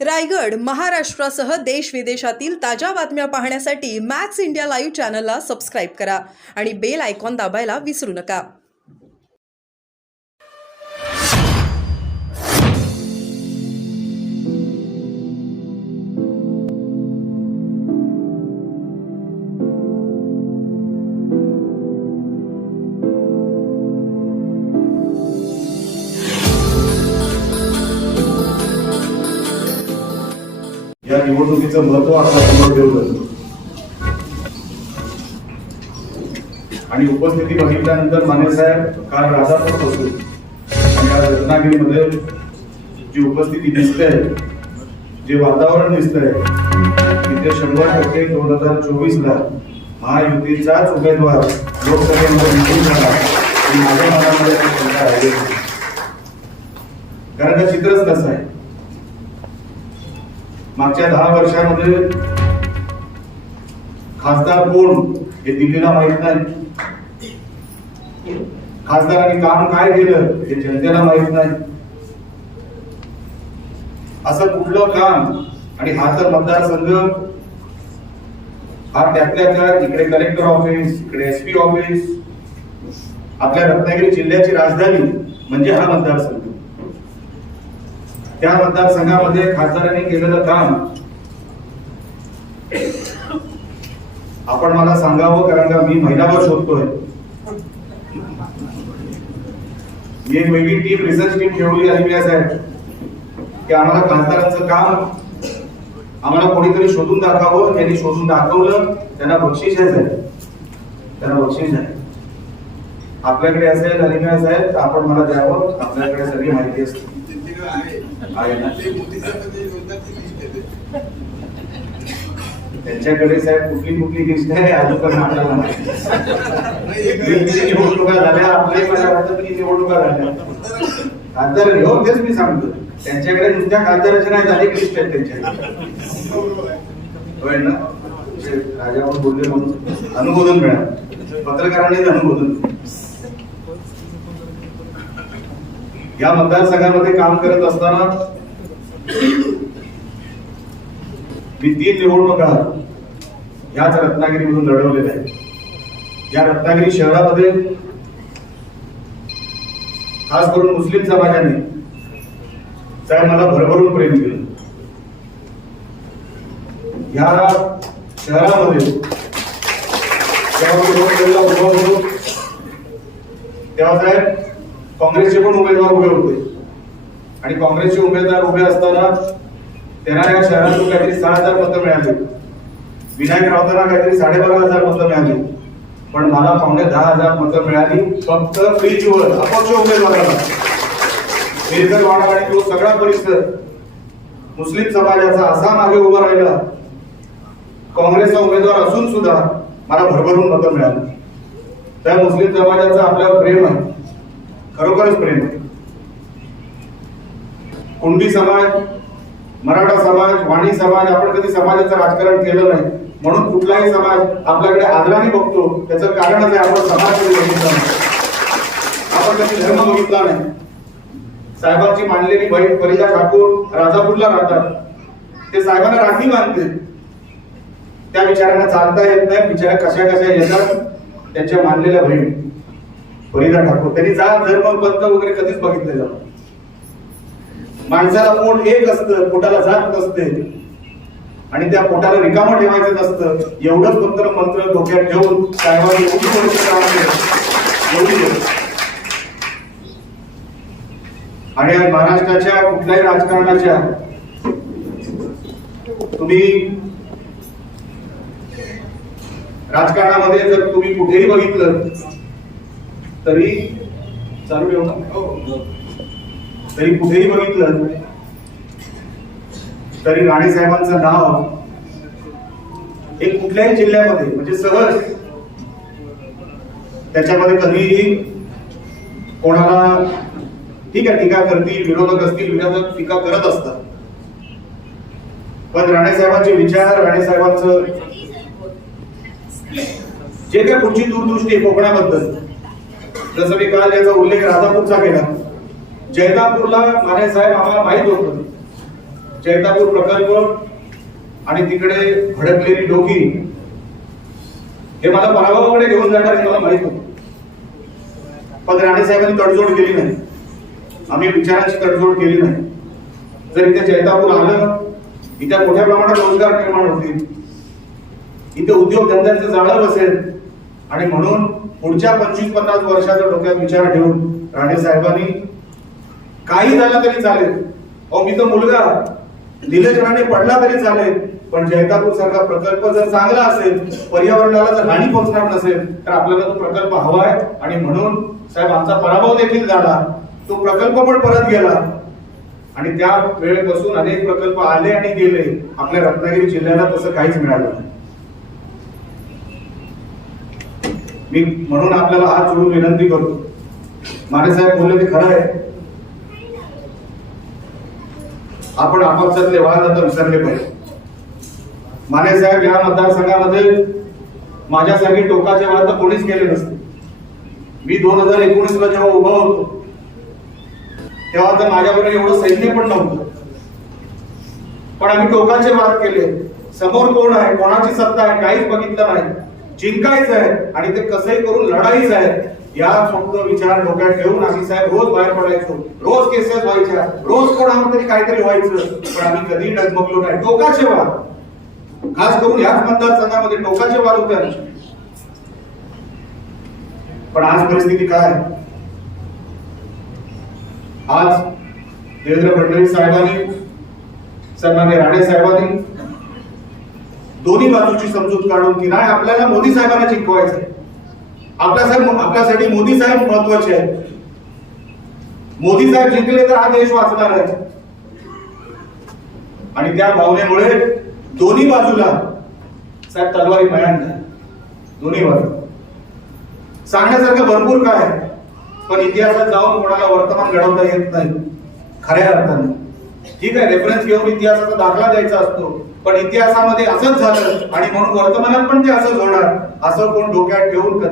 रायगड, महाराष्ट्रासह देश विदेशातील ताज्या बातम्या पाहण्यासाठी मॅक्स इंडिया लाईव्ह चॅनलला सबस्क्राईब करा आणि बेल आयकॉन दाबायला विसरू नका. या निवडणुकीचं महत्व आपल्या समोर ठेवलं आणि उपस्थिती बघितल्यानंतर माने साहेब काल राजापूर होते आणि आज रत्नागिरीमध्ये जी उपस्थिती दिसते, जे वातावरण दिसतंय तिथे 100% 2024ला महायुतीचाच उमेदवार लोकसभेमध्ये निवडून झाला ही माझ्या मनामध्ये शंका आहे. कारण का चित्रच तसं आहे. मागच्या 10 वर्षांमध्ये खासदार कोण हे दिल्लीला माहित नाही, खासदारांनी काम काय केलं हे जनतेला माहित नाही. असं कुठलं काम, आणि हा तर मतदारसंघ हा त्यातल्या त्यात इकडे कलेक्टर ऑफिस, इकडे एसपी ऑफिस, आपल्या रत्नागिरी जिल्ह्याची राजधानी म्हणजे हा मतदारसंघ. त्या मतदारसंघामध्ये खासदारांनी केलेलं काम आपण मला सांगावं, कारण का मी महिनाभर शोधतोय. मी एक वेगळी टीम, रिसर्च टीम ठेवली आहे साहेब, की आम्हाला खासदारांचं काम आम्हाला कोणीतरी शोधून दाखवावं. त्यांनी शोधून दाखवलं, त्यांना बक्षीस आहे, त्यांना बक्षीस आहे. आपल्याकडे असेल अलिमिया साहेब, आपण मला द्यावं. आपल्याकडे सगळी माहिती असते. त्यांच्याकडे साहेब कुठली कुठली लिस्ट आहे अजून पण आपल्याला निवडणुका झाल्या, आपल्या निवडणुका झाल्या. खासदार घेऊन तेच मी सांगतो, त्यांच्याकडे नुसत्या खासदाराच्या नाही झाली लिस्ट आहे त्यांच्याकडे. होय ना, राजा म्हणून बोलले म्हणून अनुमोदन मिळालं, पत्रकारांनीच अनुमोदन. या मतदारसंघामध्ये काम करत असताना मी 3 निवडणुका याच रत्नागिरीमधून लढवलेल्या आहेत. या रत्नागिरी शहरामध्ये खास करून मुस्लिम समाजाने साहेब मला भरभरून प्रेम केलं. या शहरामध्ये तेव्हा साहेब काँग्रेसचे पण उमेदवार उभे होते आणि काँग्रेसचे उमेदवार उभे असताना त्यांना या शहरातून काहीतरी 6,000 मतं मिळाली. विनायक राऊतांना काहीतरी 12,500 मतं मिळाली, पण मला 10,500 मतं मिळाली फक्त फ्रीजवर अपक्ष उमेदवाराला. आणि तो सगळा परिसर मुस्लिम समाजाचा असा मागे उभा राहिला. काँग्रेसचा उमेदवार असून सुद्धा मला भरभरून मतं मिळाली. त्या मुस्लिम समाजाचं आपल्यावर प्रेम आहे, खरोखरच प्रेम आहे. कुणबी समाज, मराठा समाज, वाणी समाज, आपण कधी समाजाचं राजकारण केलं नाही, म्हणून कुठलाही समाज आपल्याकडे आदराने बघतो. त्याचं कारणच आहे आपण समाज कधी बघितला नाही, आपण कधी धर्म बघितला नाही. साहेबांची मानलेली बहीण फरीदा ठाकूर राजापूरला राहतात, ते साहेबांना राखी बांधते. त्या बिचाऱ्यांना चालता येत नाही, बिचाऱ्या कशा कशा येतात. त्यांच्या मानलेल्या बहीण फरीदा ठाकूर, त्यांनी जात धर्म पंथ वगैरे कधीच बघितले जात. माणसाला पोट एक असतं, पोटाला जात नसते, आणि त्या पोटाला रिकामं ठेवायचं नसतं. एवढंच फक्त मंत्र डोक्यात ठेवून साहेबांनी एवढी आणि महाराष्ट्राच्या कुठल्याही राजकारणाच्या तुम्ही राजकारणामध्ये जर तुम्ही कुठेही बघितलं तरी चालू ठेवू ना, तरी कुठेही बघितलं तरी राणे साहेबांचं नाव हे कुठल्याही जिल्ह्यामध्ये म्हणजे सहज त्याच्यामध्ये कधीही कोणाला ठीक आहे टीका करतील, विरोधक असतील, विरोधक टीका करत असतात, पण राणे साहेबांचे विचार, राणे साहेबांचं जे काही पुढची दूरदृष्टी कोकणाबद्दल, जसं मी काल याचा उल्लेख राजापूरचा केला, जैतापूरला माने साहेब आम्हाला माहित होतं जैतापूर प्रकल्प आणि तिकडे भडकलेली डोकी हे मला पराभवाकडे घेऊन जाणार हे मला माहित होतं. पण राणे साहेबांनी तडजोड केली नाही, आम्ही विचारांची तडजोड केली नाही. जर इथे जैतापूर आलं, इथे मोठ्या प्रमाणात रोजगार निर्माण होतील, इथे उद्योगधंद्यांचं जाळं बसेल आणि म्हणून पुढच्या 25-50 वर्षाचा डोक्यात विचार ठेवून राणे साहेबांनी काही झालं तरी चालेल, अहो मी तो मुलगा निलेश राणे पडला तरी चालेल, पण जैतापूर सारखा प्रकल्प जर चांगला असेल, पर्यावरणाला जर हानी पोहोचणार नसेल तर आपल्याला तो प्रकल्प हवा आहे. आणि म्हणून साहेब आमचा पराभव देखील झाला, तो प्रकल्प पण परत गेला आणि त्या वेळेपासून अनेक प्रकल्प आले आणि गेले. आपल्या रत्नागिरी जिल्ह्याला तसं काहीच मिळालं नाही. मी म्हणून आपल्याला हात जोडून विनंती करतो, माने साहेब बोलले ते खरं आहे, आपण आपापसातले वाद आता विसरले पाहिजे. माने साहेब या मतदारसंघामध्ये माझ्यासारखी टोकाचे वाद तर कोणीच केले नसते. मी 2019ला जेव्हा उभा होतो तेव्हा तर माझ्याबरोबर एवढं सैन्य पण नव्हतं, पण आम्ही टोकाचे वाद केले. समोर कोण आहे, कोणाची सत्ता आहे काहीच बघितलं नाही, जिंकायचं आहे आणि ते कसंही करून लढाईच आहे या फक्त विचार डोक्यात ठेवून आम्ही साहेब रोज बाहेर पडायचो, रोज केसेस व्हायच्या, रोज कोणावर तरी काहीतरी व्हायचं, पण आम्ही कधी डगमगलो नाही. टोकाचे वाद, खास करून याच मतदारसंघामध्ये टोकाचे वाद होते आमचे. पण आज परिस्थिती काय? आज देवेंद्र फडणवीस साहेबांनी, सन्माननीय राणे साहेबांनी दोन्ही बाजूची समजूत काढून की नाही आपल्याला मोदी साहेबांना जिंकवायचं, आपल्यासाठी मोदी साहेब महत्वाचे आहेत, मोदी साहेब जिंकले तर हा देश वाचणार आहे. आणि त्या भावनेमुळे दोन्ही बाजूला साहेब तलवारी मयान झाली. दोन्ही बाजू सांगण्यासारखं भरपूर काय, पण इतिहासात जाऊन कोणाला वर्तमान घडवता येत नाही खऱ्या अर्थाने. ठीक आहे, रेफरन्स घेऊन इतिहासाचा दाखला द्यायचा असतो, पण इतिहासामध्ये असंच झालं आणि म्हणून वर्तमानात पण ते असंच होणार असं कोण डोक्यात ठेवून कधी